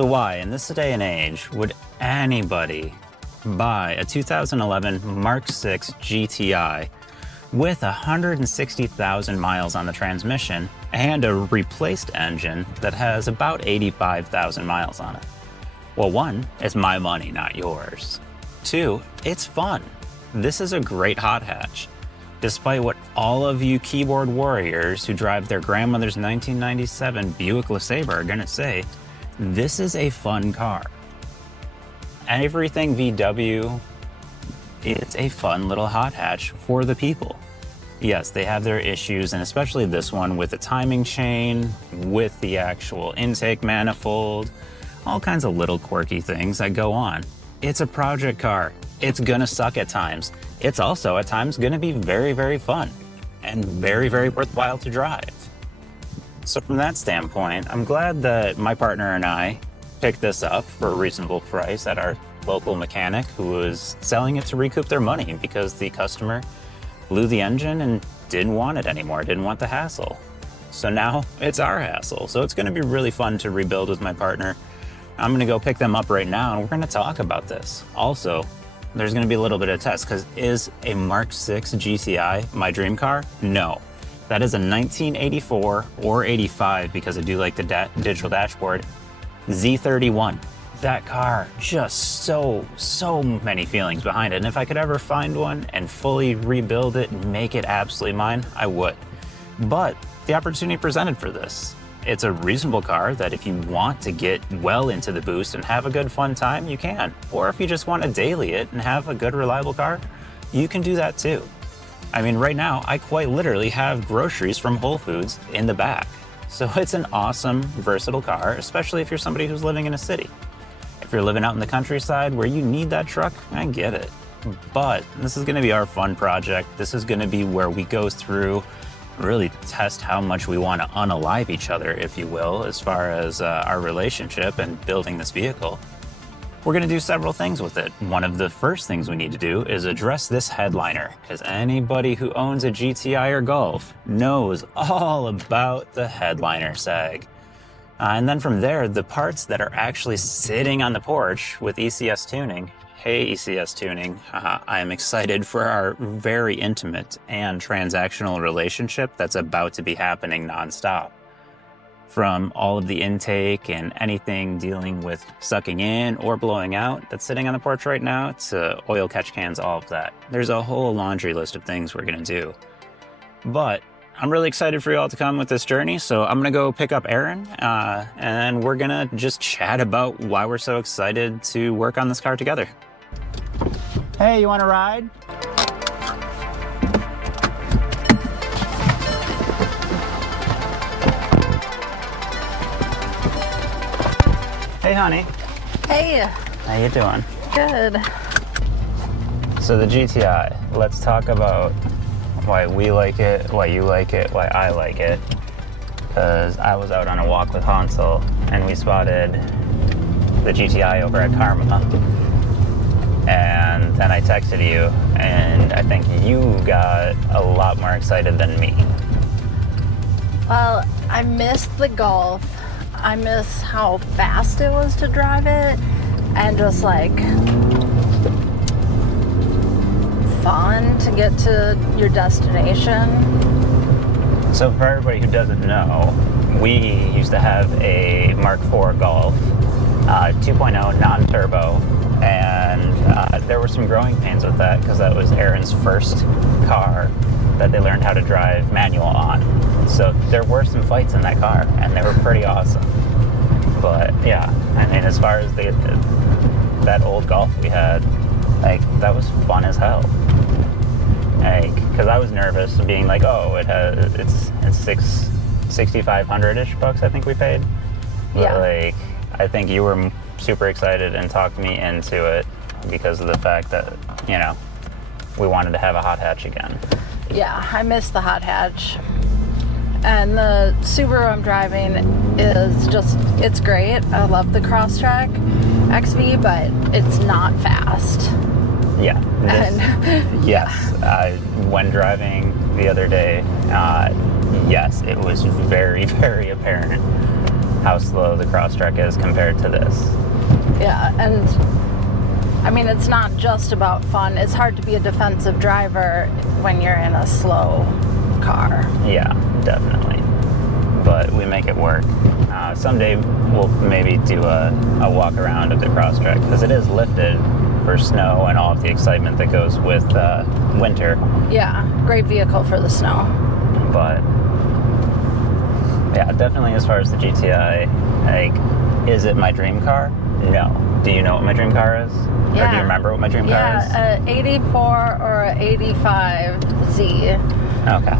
So why, in this day and age, would anybody buy a 2011 Mark 6 GTI with 160,000 miles on the transmission and a replaced engine that has about 85,000 miles on it? Well, one, it's my money, not yours. Two, it's fun. This is a great hot hatch. Despite what all of you keyboard warriors who drive their grandmother's 1997 Buick LeSabre are gonna say, this is a fun car. Everything VW, it's a fun little hot hatch for the people. Yes, they have their issues, and especially this one with the timing chain, with the actual intake manifold, all kinds of little quirky things that go on. It's a project car. It's gonna suck at times. It's also at times gonna be very, very fun and very, very worthwhile to drive. So from that standpoint, I'm glad that my partner and I picked this up for a reasonable price at our local mechanic who was selling it to recoup their money because the customer blew the engine and didn't want it anymore, didn't want the hassle. So now it's our hassle. So it's gonna be really fun to rebuild with my partner. I'm gonna go pick them up right now and we're gonna talk about this. Also, there's gonna be a little bit of test because is a Mark 6 GTI my dream car? No. That is a 1984 or 85 because I do like the digital dashboard, Z31. That car, just so many feelings behind it. And if I could ever find one and fully rebuild it and make it absolutely mine, I would. But the opportunity presented for this. It's a reasonable car that if you want to get well into the boost and have a good fun time, you can. Or if you just want to daily it and have a good reliable car, you can do that too. I mean, right now, I quite literally have groceries from Whole Foods in the back. So it's an awesome, versatile car, especially if you're somebody who's living in a city. If you're living out in the countryside where you need that truck, I get it. But this is gonna be our fun project. This is gonna be where we go through, really test how much we wanna unalive each other, if you will, as far as our relationship and building this vehicle. We're gonna do several things with it. One of the first things we need to do is address this headliner, because anybody who owns a GTI or Golf knows all about the headliner sag. And then from there, the parts that are actually sitting on the porch with ECS tuning. Hey, ECS tuning, I am excited for our very intimate and transactional relationship that's about to be happening nonstop. From all of the intake and anything dealing with sucking in or blowing out that's sitting on the porch right now to oil catch cans, all of that. There's a whole laundry list of things we're gonna do. But I'm really excited for you all to come with this journey, so I'm gonna go pick up Erin, and we're gonna just chat about why we're so excited to work on this car together. Hey, you wanna ride? Hey, honey. Hey. How you doing? Good. So the GTI, let's talk about why we like it, why you like it, why I like it. Because I was out on a walk with Hansel and we spotted the GTI over at Karma. And then I texted you and I think you got a lot more excited than me. Well, I missed the Golf. I miss how fast it was to drive it and just like fun to get to your destination. So for everybody who doesn't know, we used to have a Mark IV Golf 2.0 non-turbo, and there were some growing pains with that because that was Erin's first car that they learned how to drive manual on. So there were some fights in that car, and they were pretty awesome. But yeah, I mean, as far as that old Golf we had, like, that was fun as hell. Like, because I was nervous of being like, oh, it's 6,500-ish bucks I think we paid. But yeah. Like, I think you were super excited and talked me into it because of the fact that, you know, we wanted to have a hot hatch again. Yeah, I miss the hot hatch. And the Subaru I'm driving is just, it's great. I love the Crosstrek XV, but it's not fast. Yeah. And yes. When driving the other day, yes, it was very, very apparent how slow the Crosstrek is compared to this. Yeah, and I mean, it's not just about fun. It's hard to be a defensive driver when you're in a slow car. Yeah, definitely. But we make it work. Someday we'll maybe do a walk around of the Crosstrek, because it is lifted for snow and all of the excitement that goes with winter. Yeah, great vehicle for the snow. But yeah, definitely as far as the GTI, like, is it my dream car? No. Do you know what my dream car is? Yeah. Or do you remember what my dream car is? Yeah, a 84 or a 85Z. Okay.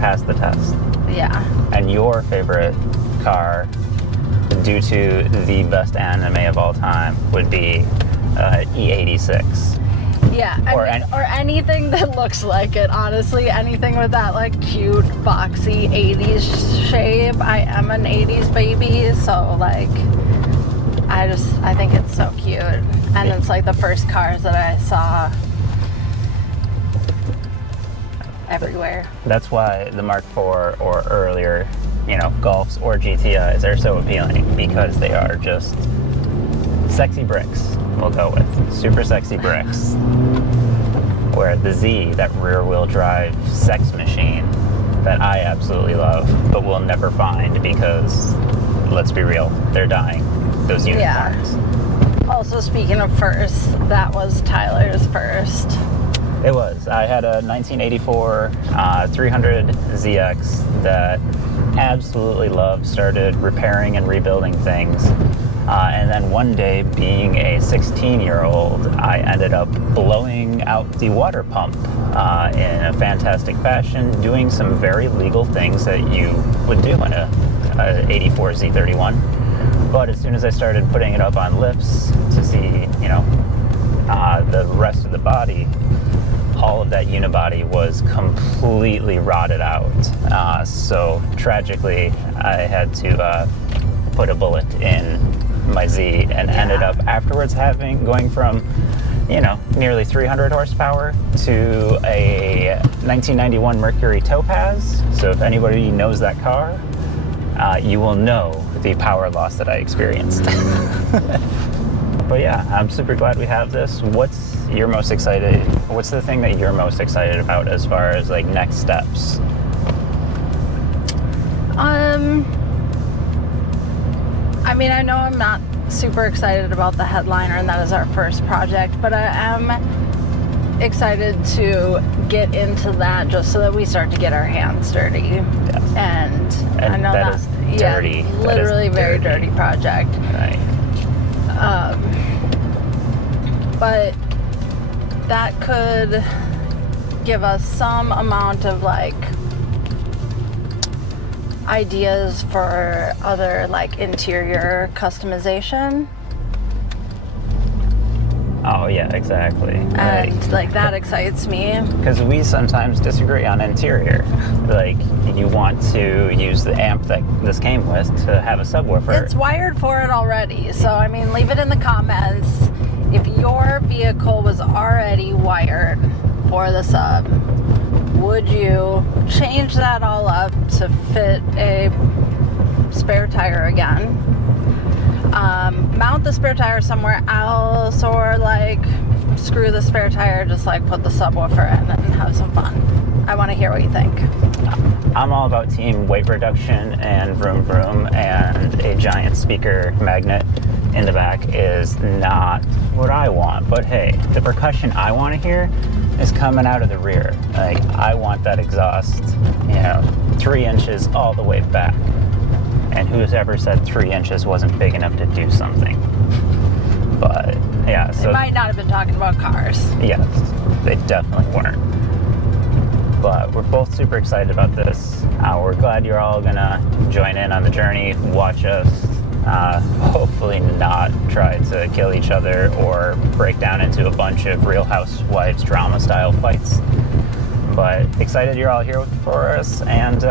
Pass the test. Yeah. And your favorite car, due to the best anime of all time, would be E86. Yeah, Or or anything that looks like it, honestly. Anything with that, like, cute, boxy 80s shape. I am an 80s baby, so, like, I think it's so cute. And it's, like, the first cars that I saw everywhere. That's why the Mark IV or earlier, Golfs or GTIs are so appealing, because they are just sexy bricks, we'll go with. Super sexy bricks. Where the Z, that rear-wheel drive sex machine that I absolutely love, but will never find because, let's be real, they're dying. Those unicorns. Yeah. Also, speaking of first, that was Tyler's first. It was. I had a 1984 300 ZX that absolutely loved, started repairing and rebuilding things. And then one day, being a 16-year-old, I ended up blowing out the water pump in a fantastic fashion, doing some very legal things that you would do in a 84 Z31. But as soon as I started putting it up on lifts to see, the rest of the body, all of that unibody was completely rotted out. So tragically, I had to put a bullet in my Z and ended up afterwards going from, nearly 300 horsepower to a 1991 Mercury Topaz. So if anybody knows that car, you will know the power loss that I experienced. But yeah, I'm super glad we have this. What's the thing that you're most excited about as far as, like, next steps? I mean, I know I'm not super excited about the headliner, and that is our first project, but I am excited to get into that just so that we start to get our hands dirty. Yes. And I know that is dirty. Yeah, literally very dirty project. Right. But that could give us some amount of, like, ideas for other, like, interior customization. Oh yeah, exactly. And like that excites me. Because we sometimes disagree on interior. Like, you want to use the amp that this came with to have a subwoofer. It's wired for it already. So, I mean, leave it in the comments. If your vehicle was already wired for the sub, would you change that all up to fit a spare tire again? Mount the spare tire somewhere else, or, like, screw the spare tire, just, like, put the subwoofer in and have some fun. I want to hear what you think. I'm all about team weight reduction and vroom vroom, and a giant speaker magnet in the back is not what I want. But hey, the percussion I want to hear is coming out of the rear. Like, I want that exhaust, 3 inches all the way back. And who's ever said 3 inches wasn't big enough to do something? But yeah, so They might not have been talking about cars. yes, they definitely weren't. But we're both super excited about this. We're glad you're all gonna join in on the journey, watch us, hopefully not try to kill each other or break down into a bunch of Real Housewives drama style fights. But excited you're all here for us, and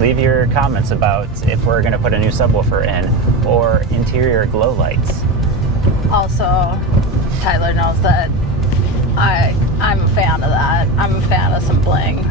leave your comments about if we're gonna put a new subwoofer in or interior glow lights. Also, Tyler knows that I'm a fan of that. I'm a fan of some bling.